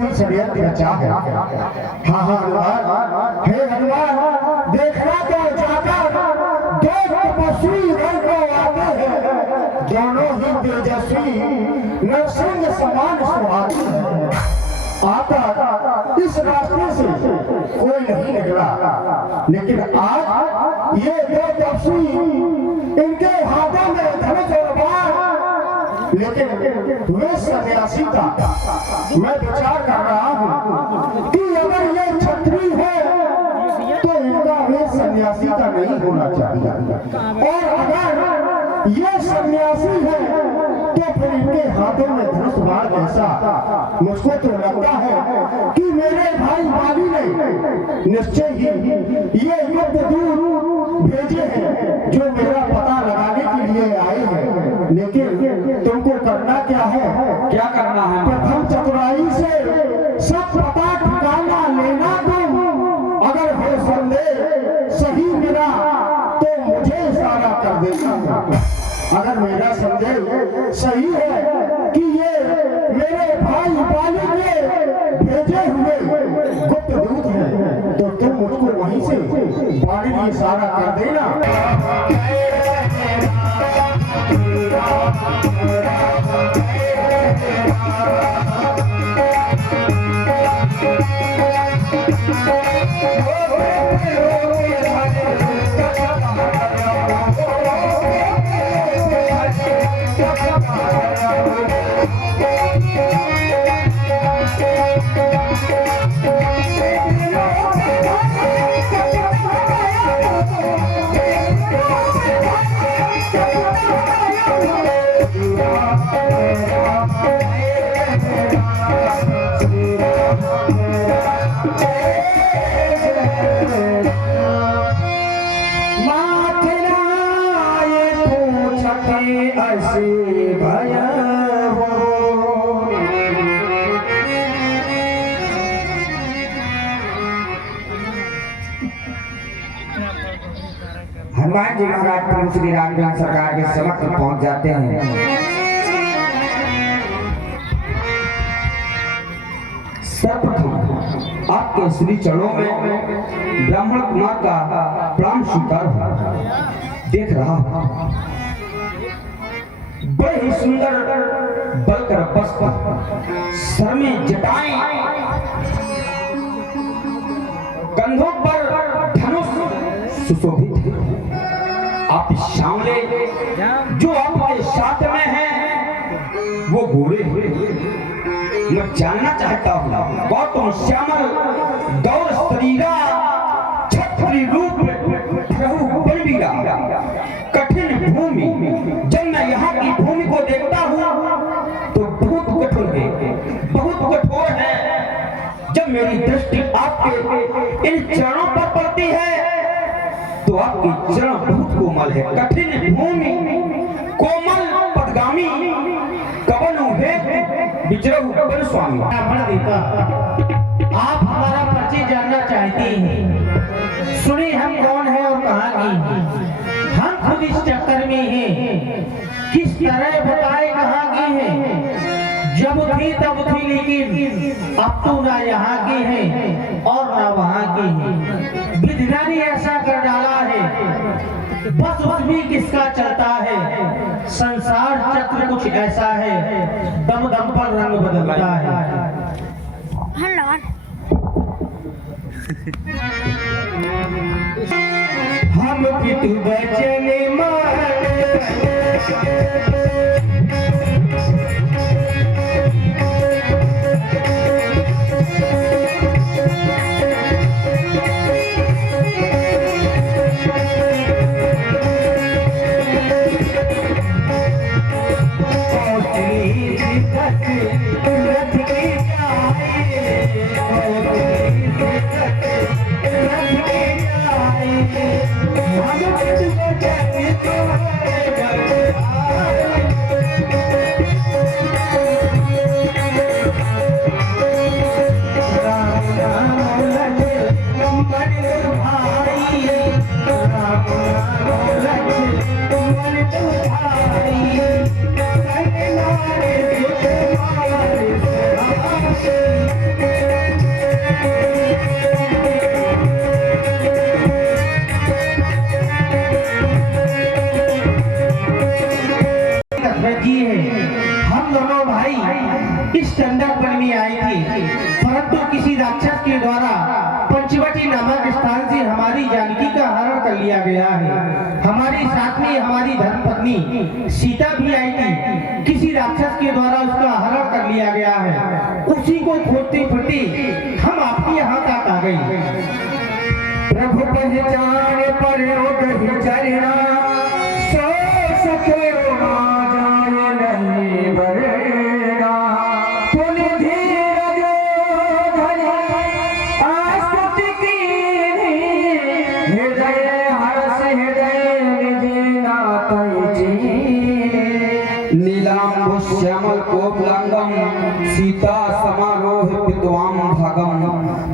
कोई षड्यंत्र रचा है। हाँ हाँ हनुमान, हे हनुमान, देखना तो जाकर दो तपस्वी रंग को आते हैं, दोनों ही तेजस्वी नरसिंह समान सुहाते हैं। आता इस रास्ते से कोई नहीं निकला, लेकिन आज ये दो तपस्वी, इनके हाथों में धनुष और बाण, लेकिन वे सन्यासी का मैं विचार कर रहा हूँ कि अगर ये छत्री है तो इनका वे सन्यासी का नहीं होना चाहिए, और अगर ये सन्यासी है तो फिर इनके हाथों में धनुष बाण कैसा? मुझको तो लगता है कि मेरे भाई बाली ने निश्चय ही ये युद्ध दूत भेजे हैं जो मेरा पता लगाने के लिए आए हैं। लेकिन तुमको करना क्या है? क्या करना है? प्रथम चतुराई से सब पता ठिकाना लेना तुम, अगर हो संदेह सही मेरा तो मुझे इशारा कर देना। अगर मेरा संदेह सही है कि ये मेरे भाई बाली के भेजे हुए गुप्त दूत हैं, तो तुम मुझको वहीं से बाली में इशारा कर देना। हनुमान जी महाराज प्रभु श्री रामचंद्र सरकार के समक्ष पहुंच जाते हैं। सर्वप्रथम आपके श्री चरणों में ब्राह्मण कुमार का प्रणाम स्वीकार देख रहा हूं। बड़े ही सुंदर बलकर वस्त्र, सर में जटाएं, कंधों पर धनुष सुशोभित है। आप श्यामले जो आपके साथ में हैं वो गोरे हुए। मैं जानना चाहता हूँ गौतम श्यामल गौर शरीरा छत्री रूप प्रभु बलबीरा कठिन भूमि। जब मैं यहाँ की भूमि को देखता हूँ तो बहुत कठोर है, बहुत कठोर है। जब मेरी दृष्टि आपके इन चरणों पर पड़ती है तो आपकी चरण बहुत कोमल है। कठिन भूमि, कोमल पदगामी, कवन है विचरहु कवन स्वामी। आप हमारा परिचय जानना चाहती हैं, सुनिए हम कौन है और कहाँ की हैं। हम खुद इस चक्कर में हैं, किस तरह बताए कहाँ की हैं। जब थी तब थी, लेकिन अब तो ना यहाँ की है और ना वहाँ की है। विधाता ने ऐसा कर डाला है, बस उसमें किसका चलता है। संसार चक्र कुछ ऐसा है, दम दम पर रंग बदलता है। हम पितु बचन मान आई थी, परंतु किसी राक्षस के द्वारा पंचवटी नामक स्थान से हमारी जानकी का हरण कर लिया गया है। हमारे साथ में हमारी धर्मपत्नी सीता भी आई थी, किसी राक्षस के द्वारा उसका हरण कर लिया गया है। उसी को खोजते फिरते हम आपके यहाँ तक आ गए। प्रभु पहचान पर उदहि चरना, सो सके ना जाए नहीं बरना। पुन धीरज धरि आस्तुति कीन्ही, हृदय हर्ष हृदय निज नातै चीन्ही। नीलांबु श्यामल कोपलांगम, सीता समारोह पित्वाम भागम।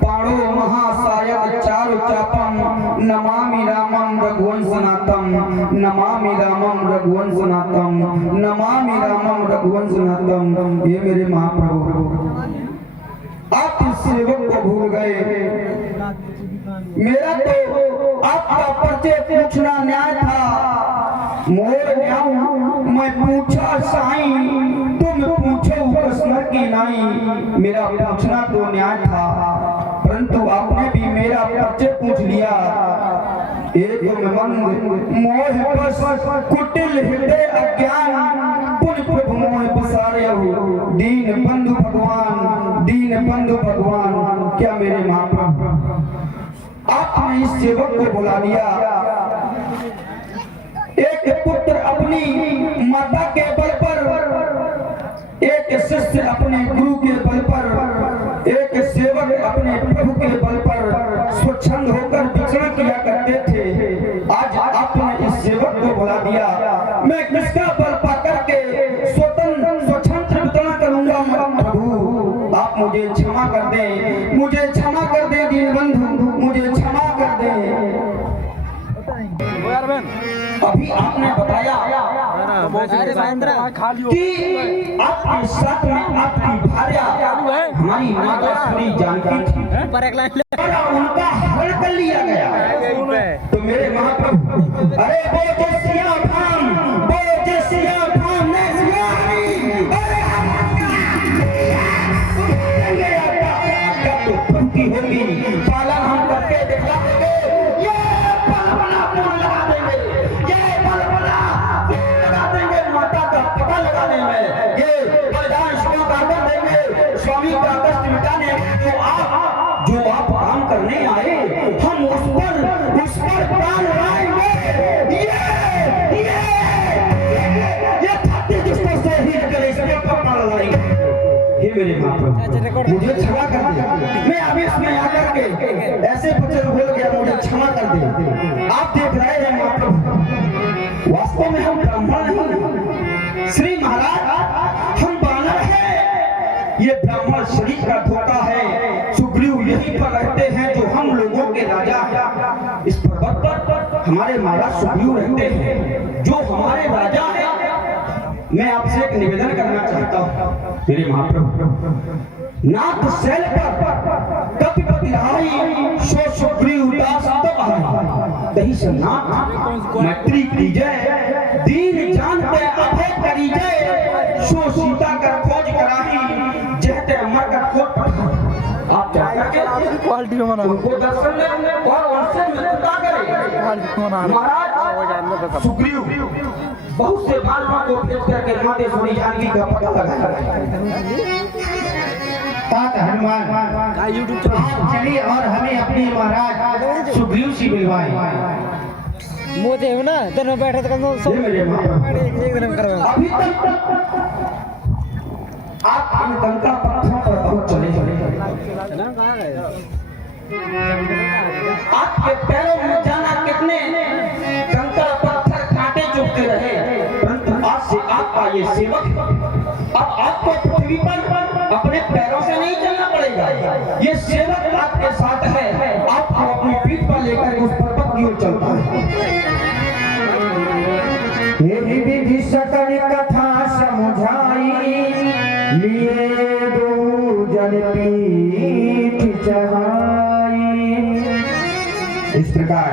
पाणो महासायक चारु चापम, नमामि रामं रघुवंशनाथम। नमामि रामं रघुवंशनाथम, नमामि रामं रघुवंशनाथम। ये मेरे महाप्रभु, आप इस सेवक को भूल गए। मेरा तो आपका परिचय पूछना न्याय था। मोर न्याय मैं पूछा साईं, तुम पूछो कृष्ण की नाई। मेरा पूछना तो न्याय था, परंतु आपने भी मेरा परिचय पूछ लिया। एक मंद मोह बस कुटिल हृदय अज्ञान, पुन प्रभु मोह पसारयहु। दीन बंधु भगवान, दीन बंधु भगवान। क्या मेरे महाप्रभु, आपने इस सेवक को बुला लिया। एक पुत्र अपनी माता के बल पर, एक शिष्य अपने गुरु के बल पर, एक सेवक अपने प्रभु के बल पर स्वच्छंद होकर विचरण किया करते थे। आज आपने इस सेवक को बुला दिया। मैं किसका बल पाकर के स्वतंत्र स्वच्छंद विचरण करूंगा प्रभु? आप मुझे क्षमा कर दे, मुझे क्षमा कर दे दीनबंधु, मुझे क्षमा कर दे। अभी आपने बताया कि आपके साथ में आपकी भार्या हमारी माता श्री जानकी थी, उनका हरण कर लिया गया। तो मेरे महाप्रभु, अरे बोलो सिया धाम, बोलो सिया धाम, होगी पालन हम करके दिखा देंगे। ये बलबला फूल लगा देंगे, ये बलबला फूल लगा देंगे माता का पता लगाने में। ये बलिदान शुरू कर देंगे स्वामी का कष्ट मिटाने। तो आप काम करने आए, हम उस पर प्राण लगाएंगे। ये खाते दुष्टों से ही करें, इसके पर प्राण लगाएंगे। हे मेरे महाप्रभु, मुझे क्षमा कर दे। मैं आवेश में आकर के ऐसे वचन बोल गया, मुझे क्षमा कर दे। आप देख रहे हैं महाप्रभु, वास्तव में हम ब्राह्मण नहीं, श्री महाराज हम बानर हैं। ये ब्राह्मण शरीर का धोखा है। सुग्रीव यहीं पर रहते हैं जो हम लोगों के राजा हैं। इस पर्वत पर हमारे महाराज सुग्रीव रहते हैं जो हमारे राजा हैं। मैं आपसे एक निवेदन करना चाहता हूँ मेरे महाप्रभु। नाथ शैल पर कपि बिहारी, सो सुग्रीव दास तब आए। तही से नाथ मैत्री कीजय, दीन जानते अभय करीजय। सो सीता कर खोज कराही, जहते अमर कर खोज पठाई। आप जाकर के क्वालिटी में उनको दर्शन दें और उनसे मित्रता करें। महाराज सुग्रीव बहुत से बालकों को भेज करके माते सोनी जानकी का पता लगाया। हनुमान आप चलिए और हमें अपने महाराज सुग्रीव से मिलवाएं। मोते हो ना तो बैठे तो अभी तक आप इन कंका पत्थरों पर बहुत चले आपके पैरों में जाना कितने कंका पत्थर कांटे चुभते रहे, परंतु आज से आपका ये सेवक अब आपको पृथ्वी पर अपने पैरों से नहीं चलना पड़ेगा। ये सेवक आपके साथ है, आपको अपनी पीठ पर लेकर उस पर्वत की ओर चलता है। विधि सकल कथा समझाई, लिए दो जन पीठ चढ़ाई। इस प्रकार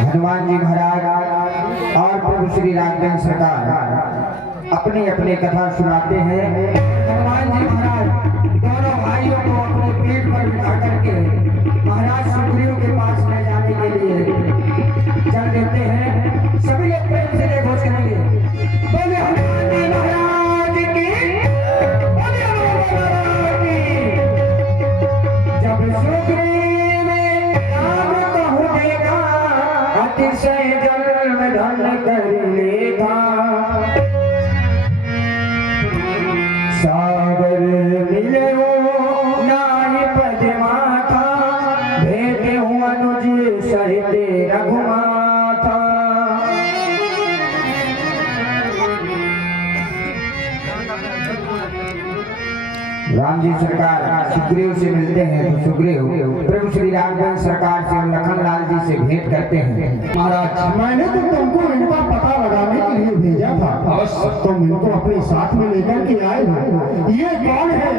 हनुमान जी महाराज और प्रभु श्री रामचंद्र सरकार अपनी अपनी कथा सुनाते हैं। हनुमान जी महाराज दोनों भाइयों को अपने पीठ पर बिठा करके महाराज सुग्रीव के पास ले जाने के लिए चल देते हैं। सभी लोग प्रेम से घोष करेंगे, बोले हनुमान जी महाराज की, बोले हनुमान की। जब सुग्रीव राम कहु देखा, अतिशय जन्म धन कर लेगा। सागर मिले नाहि पद माथा, भेटे अनुज सहित रघुमाता। राम जी सरकार सुग्रीव से मिलते हैं तो सुग्रीव प्रभु श्री रामचंद्र सरकार से लखनलाल जी से भेंट करते हैं। महाराज मैंने तो तुमको इनका पता लगाने के लिए भेजा था, अवश्य। तुम इनको अपने साथ में लेकर के आए हो। ये कौन है